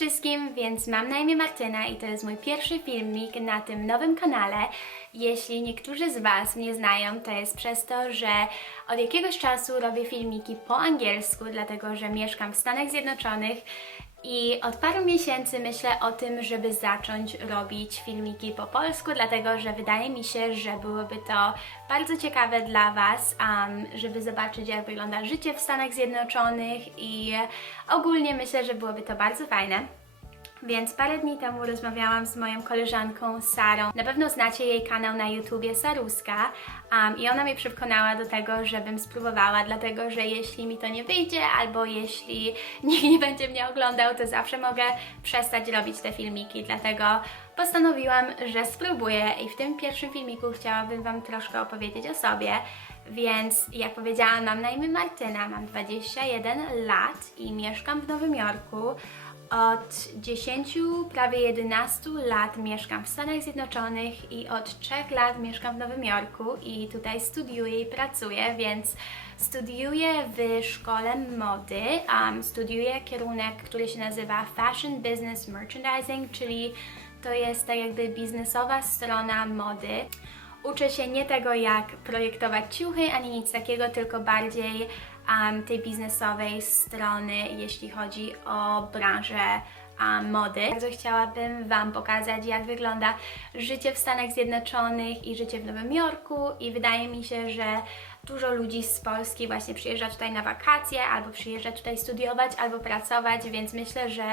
wszystkim, więc mam na imię Martyna i to jest mój pierwszy filmik na tym nowym kanale. Jeśli niektórzy z Was mnie znają, to jest przez to, że od jakiegoś czasu robię filmiki po angielsku, dlatego że mieszkam w Stanach Zjednoczonych i od paru miesięcy myślę o tym, żeby zacząć robić filmiki po polsku, dlatego że wydaje mi się, że byłoby to bardzo ciekawe dla Was, um, żeby zobaczyć, jak wygląda życie w Stanach Zjednoczonych i ogólnie myślę, że byłoby to bardzo fajne. Więc parę dni temu rozmawiałam z moją koleżanką Sarą. Na pewno znacie jej kanał na YouTubie Saruska um, i ona mnie przekonała do tego, żebym spróbowała, dlatego że jeśli mi to nie wyjdzie albo jeśli nikt nie będzie mnie oglądał, to zawsze mogę przestać robić te filmiki, dlatego postanowiłam, że spróbuję i w tym pierwszym filmiku chciałabym Wam troszkę opowiedzieć o sobie. Więc jak powiedziałam, mam na imię Martyna, mam 21 lat i mieszkam w Nowym Jorku. Od 10, prawie 11 lat mieszkam w Stanach Zjednoczonych i od 3 lat mieszkam w Nowym Jorku i tutaj studiuję i pracuję, więc studiuję w szkole mody. Um, studiuję kierunek, który się nazywa Fashion Business Merchandising, czyli to jest tak jakby biznesowa strona mody. Uczę się nie tego, jak projektować ciuchy, ani nic takiego, tylko bardziej um, tej biznesowej strony, jeśli chodzi o branżę um, mody. Bardzo chciałabym Wam pokazać, jak wygląda życie w Stanach Zjednoczonych i życie w Nowym Jorku i wydaje mi się, że dużo ludzi z Polski właśnie przyjeżdża tutaj na wakacje, albo przyjeżdża tutaj studiować, albo pracować, więc myślę, że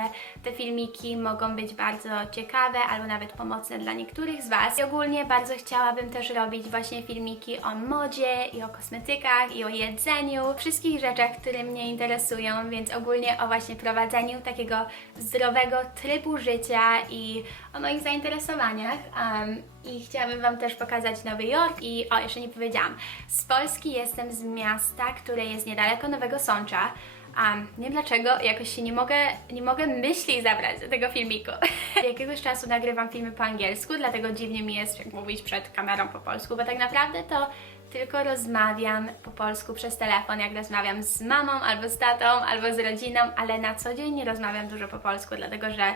te filmiki mogą być bardzo ciekawe, albo nawet pomocne dla niektórych z Was. I ogólnie bardzo chciałabym też robić właśnie filmiki o modzie i o kosmetykach i o jedzeniu, wszystkich rzeczach, które mnie interesują, więc ogólnie o właśnie prowadzeniu takiego zdrowego trybu życia i o moich zainteresowaniach. Um, i chciałabym Wam też pokazać Nowy Jork i o, jeszcze nie powiedziałam, z Polski jestem z miasta, które jest niedaleko Nowego Sącza. Um, nie wiem dlaczego, jakoś się nie mogę, nie mogę myśli zabrać do tego filmiku. Jakiegoś czasu nagrywam filmy po angielsku, dlatego dziwnie mi jest jak mówić przed kamerą po polsku, bo tak naprawdę to tylko rozmawiam po polsku przez telefon, jak rozmawiam z mamą, albo z tatą, albo z rodziną, ale na co dzień nie rozmawiam dużo po polsku, dlatego że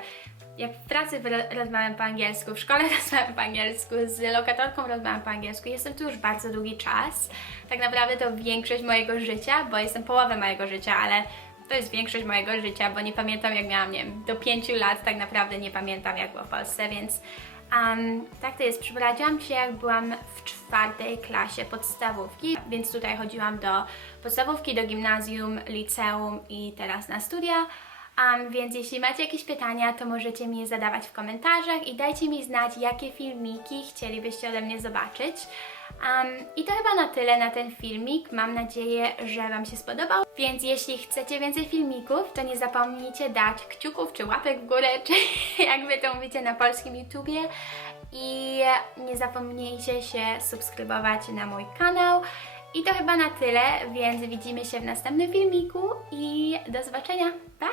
jak w pracy ro- rozmawiam po angielsku, w szkole rozmawiam po angielsku, z lokatorką rozmawiam po angielsku. Jestem tu już bardzo długi czas. Tak naprawdę to większość mojego życia, bo jestem połowę mojego życia, ale to jest większość mojego życia, bo nie pamiętam jak miałam, nie wiem, do 5 lat tak naprawdę nie pamiętam jak było w Polsce, więc um, tak to jest. Przeprowadziłam się jak byłam w czwartej klasie podstawówki, więc tutaj chodziłam do podstawówki, do gimnazjum, liceum i teraz na studia. Um, więc jeśli macie jakieś pytania, to możecie mi je zadawać w komentarzach i dajcie mi znać, jakie filmiki chcielibyście ode mnie zobaczyć. Um, I to chyba na tyle na ten filmik. Mam nadzieję, że Wam się spodobał. Więc jeśli chcecie więcej filmików, to nie zapomnijcie dać kciuków czy łapek w górę, czy jak Wy to mówicie na polskim YouTubie. I nie zapomnijcie się subskrybować na mój kanał. I to chyba na tyle, więc widzimy się w następnym filmiku i do zobaczenia. Bye!